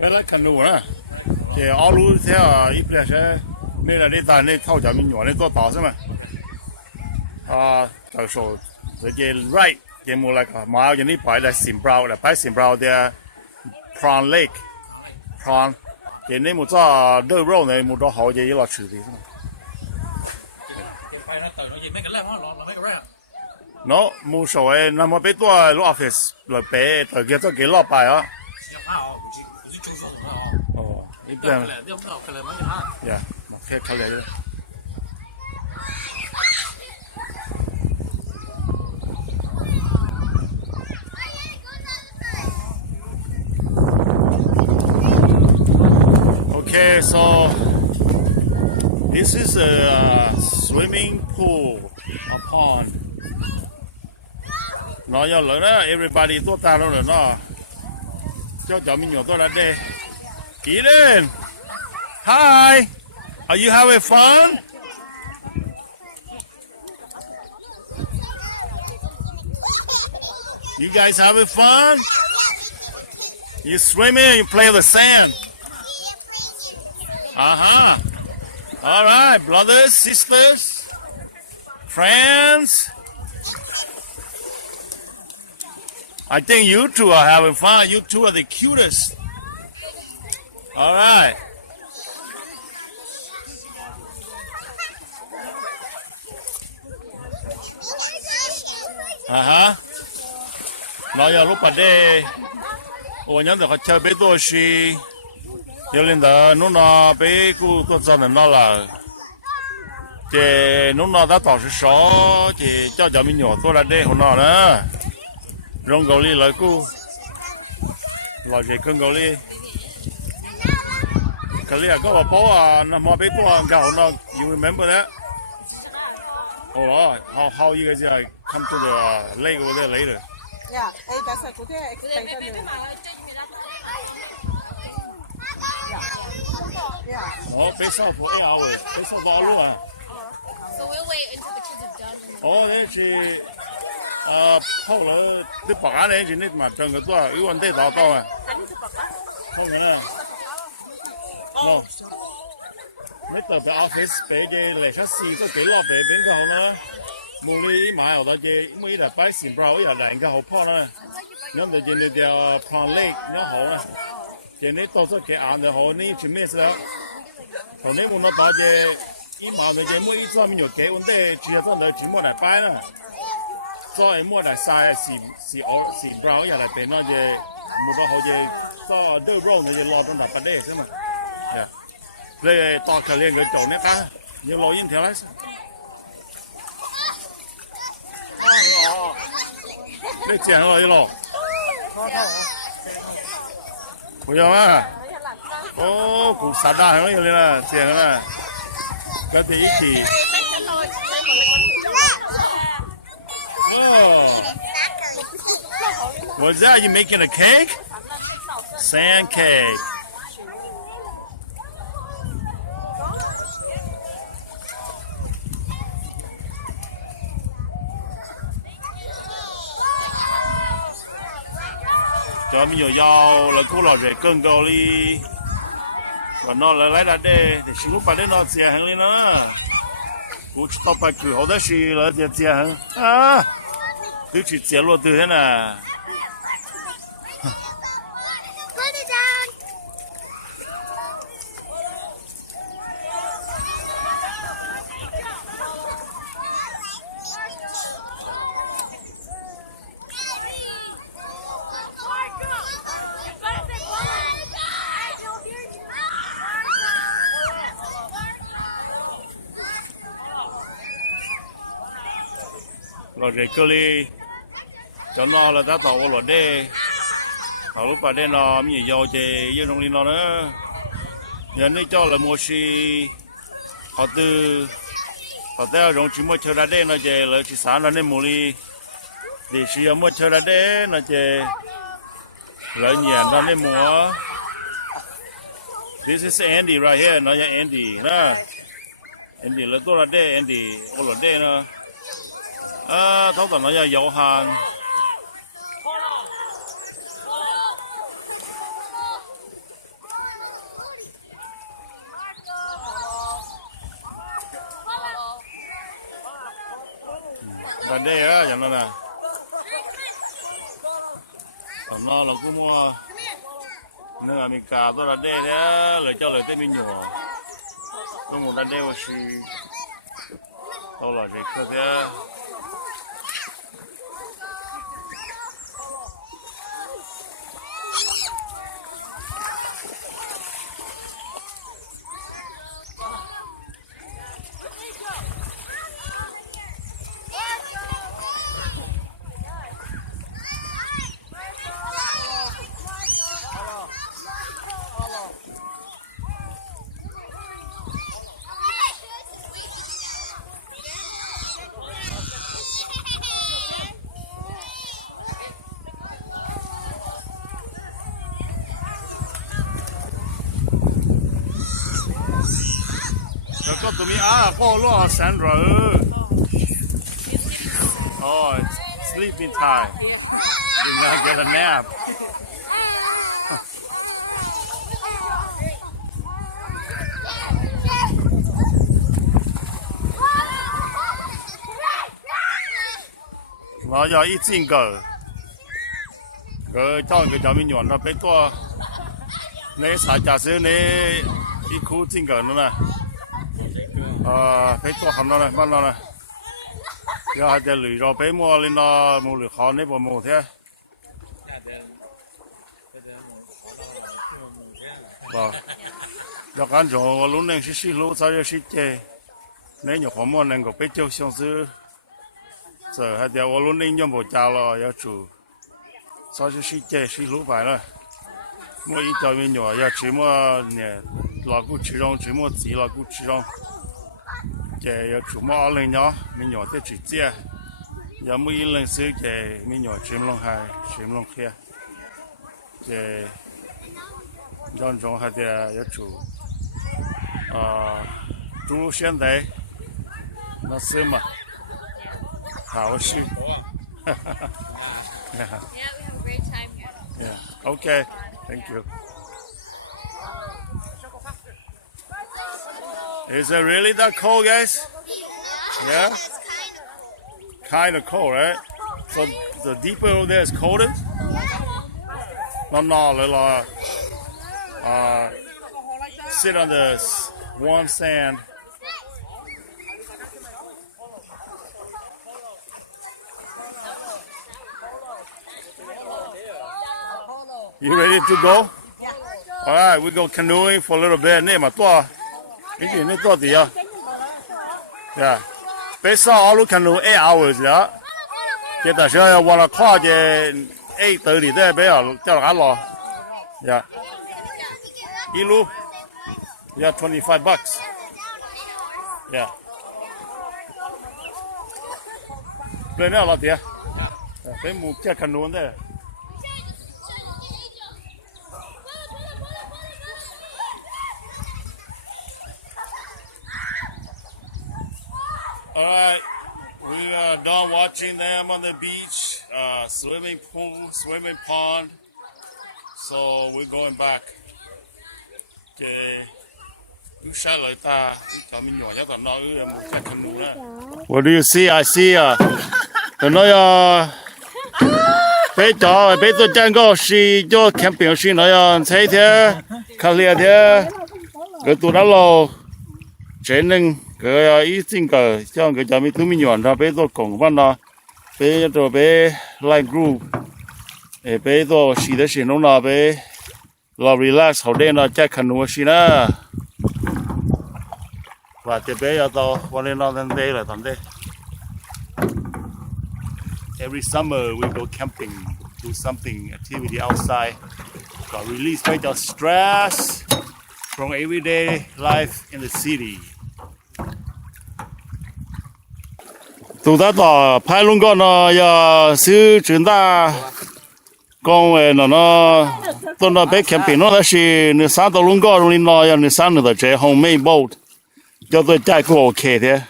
cái là khăn đủ nữa thì áo lú theo ít bữa sẽ nên là đi ta nên thâu chả mình nhỏ nên to tỏ xem mà tại số cái right cái mua lại mà áo cái này phải là sim brown thì prawn lake prawn cái này một cho đỡ rau này một cho hậu cái là chữ gì nó mua số ấy nằm ở bên tôi lo office rồi bé tới cái cho cái lo bài á ít bữa yeah mà cái khá là Okay, so this is a swimming pool, a pond. Nói cho lớn đó, everybody tốt ta đâu rồi nó. Cho cháu mình nhỏ tốt là đây. Eden, hi, are you having fun? You guys having fun? You swimming and you play in the sand. Uh-huh. All right, brothers, sisters, friends. I think you two are having fun. You two are the cutest. All right. Uh-huh. Nói giờ lúc bạn đây, ôi nhớ được họ chơi bé tôi xí. Giờ lên đó nó bé cô tôi cho nên nó là thì nó đã tỏ sự số thì cho mình nhỏ tôi là đây hôm nọ nữa rong gấu li lại cô là cái con gấu li cái này có bảo à nó mà bé tôi ăn gạo nó you remember that oh how you guys come to the lake over there later yeah that's a good explanation oh face off for 8 hours face off all over So we'll wait until the kids have done. oh đấy chị泡了你把那些你嘛整个多有问题找到啊泡个呢 no 你特別 office 俾嘅嚟出試都幾落俾佢好啦冇你買好多嘅每日擺線 bro 又嚟嘅好泡啦咁就見你條 prawn lake 咁好啦見你到咗嘅眼就好你全咩事啦同你冇得打嘅一毛的嘅每一隻面有幾問題主要真係全部嚟擺啦再摸嚟曬是 brown 又嚟俾那嘅冇得好嘅ก็เดือดร้อนในรอตั้งแต่ประเดี๋ยวใช่ไหมเนี่ยเลยต่อเขาเรียนกับโจเนี่ยกันยังรอยินเท่าไรสิ你捡了一路，不要吗？哦，古啥大很有了，捡了，跟着一起。Oh, what's that? You making a cake? Sand cake. Cho mình nhiều dầu là cô lò rễ cơn cầu đi còn nó là lấy ra đây để xin lúc bà đến nó chia hàng lên nó cô chỉ tao phải cử hậu đó xì là chia hàng à cứ chỉ chia luôn từ thế nào lò rễ cơ li cho nó là đã tàu lò đê họ lúc bà đê nó nhiều dầu chè với trong li nó nữa giờ này cho là mua xì họ từ họ theo trong chỉ mua chơi ra đê nó chè là chỉ sáng là nên mua li để xì mua chơi ra đê nó chè lợi nhàn nó nên mua this is Andy right here nó là Andy ha Andy là tôi là đê Andy ô lò đê nó à, thấu tận nó là有限 là đây á chẳng là nó là cũng mua nên là mình cả đó là đây đó lời cho lời tên mình nhỏ có một là đây là gì đâu là gì cơ thế có tụi mình có lo sáng rồi oh it's sleeping time you gotta get a nap nó giờ ít tiền cỡ cho cái cháu mình nhọn nó bé to này xả trả xe này ít khu tiền cỡ nữa nè bé to hầm nó này bắt nó này giờ hai đứa lười rồi bé mua lên nó mua lười khó này bỏ mua thế vâng giờ cái chỗ lúc này xí lúc sau giờ xí chơi nếu như không mua nên có bé châu xong xứ giờ hai đứa lúc này nhom bộ chào lo giờ chủ sau giờ xí chơi xí lúc phải rồi mua ít cho mình nhỏ giờ chỉ mua nè là cũng chỉ rong chỉ mua chỉ là cũng chỉ rong cái chủ mua lên nhỏ mình nhỏ thế chỉ chia giờ mua ít lần xứ cái mình nhỏ chìm long hai chìm long kia cái dân trong hai đứa giờ chủ chú hiện tại nó sớm mà hảo sự Yeah, we have a great time here. yeah okay thank you. Is it really that cold, guys? Yeah? Kind of cold, right? So the deeper over there is colder? No, little, sit on the warm sand. You ready to go? All right, we go canoeing for a little bit. Name mà to. Cái gì nó to gì à? Yeah. Bây giờ all canoe 8 hours đó. Cái ta sẽ wanna call cái 8:30 đấy bây giờ cho nó lo. Yeah. Ilu. Yeah, $25. Yeah. Lên nào là tiền? Cái mua cái canoe đấy. All right, we are done watching them on the beach, swimming pool, swimming pond. So we're going back. Okay, you shall let that. What do you see? I see bây giờ đang có sĩ cho camping sĩ nói thấy thế, khá thế, cái tụi nó lo, trên nên cái ý chính cái cho cái nhà mình tụi mình nhọn ra bây giờ cùng với nó bây giờ bây line group bây giờ sĩ đó sĩ nó là bây là relax hậu đêm là chắc khăn nuôi sĩ na và tiếp bây giờ taoวันนี้เราทำđây làทำđây every summer we go camping do something activity outside to release the stress from everyday life in the city. Tụi ta tỏ phái luôn con nó giờ sư chúng ta con về nó tôi nói bé camping nó là gì nửa sáng tao luôn con luôn nó giờ nửa sáng nữa chơi homemade boat cho tôi chạy cũng ok thế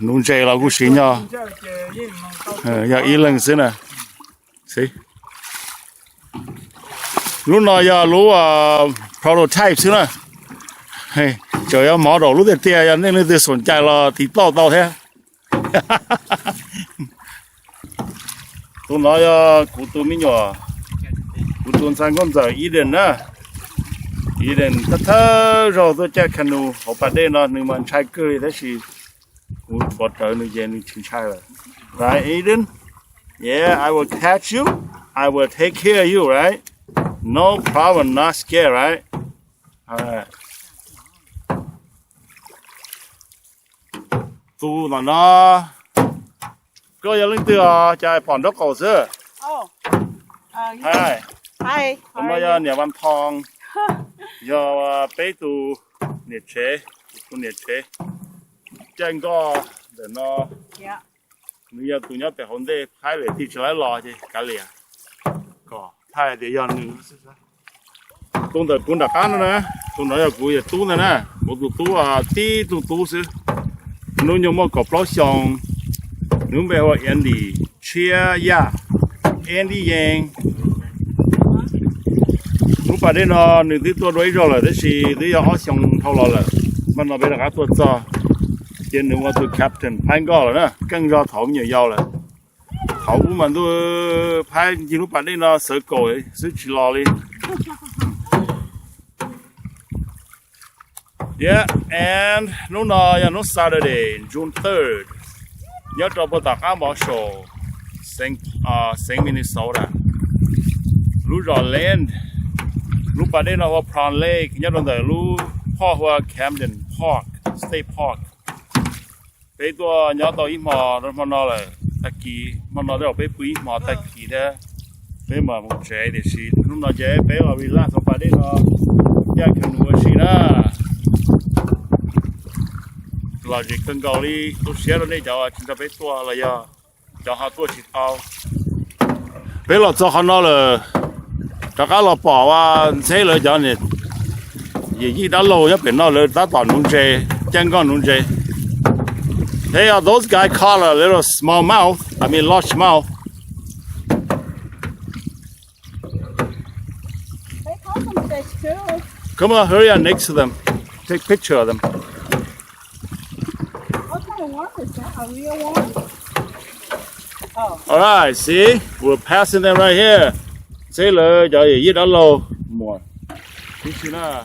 nung chơi là cũng xí nhau giờ ít lần xí nè xí lúc nào giờ lúc prototype xí nè trời ơi mở đầu lúc tiền tiền nên tôi sồn chạy là thì to thế tôi nói cụ tôi mới nhỏ cụ tôi sang con giờ ý định á ý định thơ rồi tôi chắc khăn nu họ bắt đây nó nhưng mà trai cười thế thì cụ bỏ trở nên giờ nên chừng trai rồi right Eden yeah I will catch you I will take care of you right no problem not scared right alright tu nó có giờ lên từ chạy phòn đất cầu xưa Oh. hai Hi. hôm nay giờ nhà văn thong giờ bé tu nhiệt chế tu nhiệt chế chân có để nó Yeah. bây giờ tụi nhớ bé hôm nay hai lệ thì trở lại chứ cả lệ có hai để giờ nữa tu được cũng đã cá nữa nè tu nói là cũng là tu nữa nè một tu tí tu xứ nếu như mà có bao xong nếu về họ Andy chia ya Andy yang lúc bà đây nó nửa tí tôi đuổi rồi là thế thì tí họ xong thâu lò là mà nó bây giờ cả tôi cho trên nữa tôi captain phán go rồi nè căng do thấu nhiều dao là thấu mà tôi phán chỉ lúc bà đây nó sợ cổ ấy sợ chỉ lò đi yeah and no Saturday June 3rd nhớ cho bộ tạc á bỏ sổ Saint Minnesota lúc rồi land lúc bà đây nó vào Prawn Lake nhớ trong đời lúcพ่อ hoa Camden Park State Park bây giờ nhớ tao ít mà nó là ta kỳ mà nó đều bây bụi mà ta kỳ thế bây mà một trẻ thì xí lúc nó trẻ bây giờ vì là bà đây nó gia cần nuôi xí na là chỉ cần cầu đi tôi xé nó đây cho chúng ta biết tua là giờ cho họ tua chỉ tao bây giờ cho họ nó là cho cá lò bỏ và xe lại cho này gì đã lâu nhất bên nó là đã toàn nung chè chân con nung chè hey those guys call a little small mouth I mean large mouth They call them fish too. come on hurry up next to them take a picture of them What kind of worm is that? A real worm? Oh. all right see we're passing them right here xe là giờ gì đã lâu mùa tí xíu nữa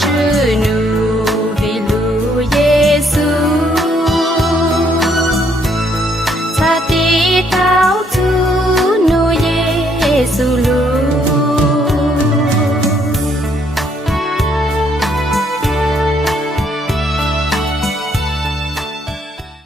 trừ nụ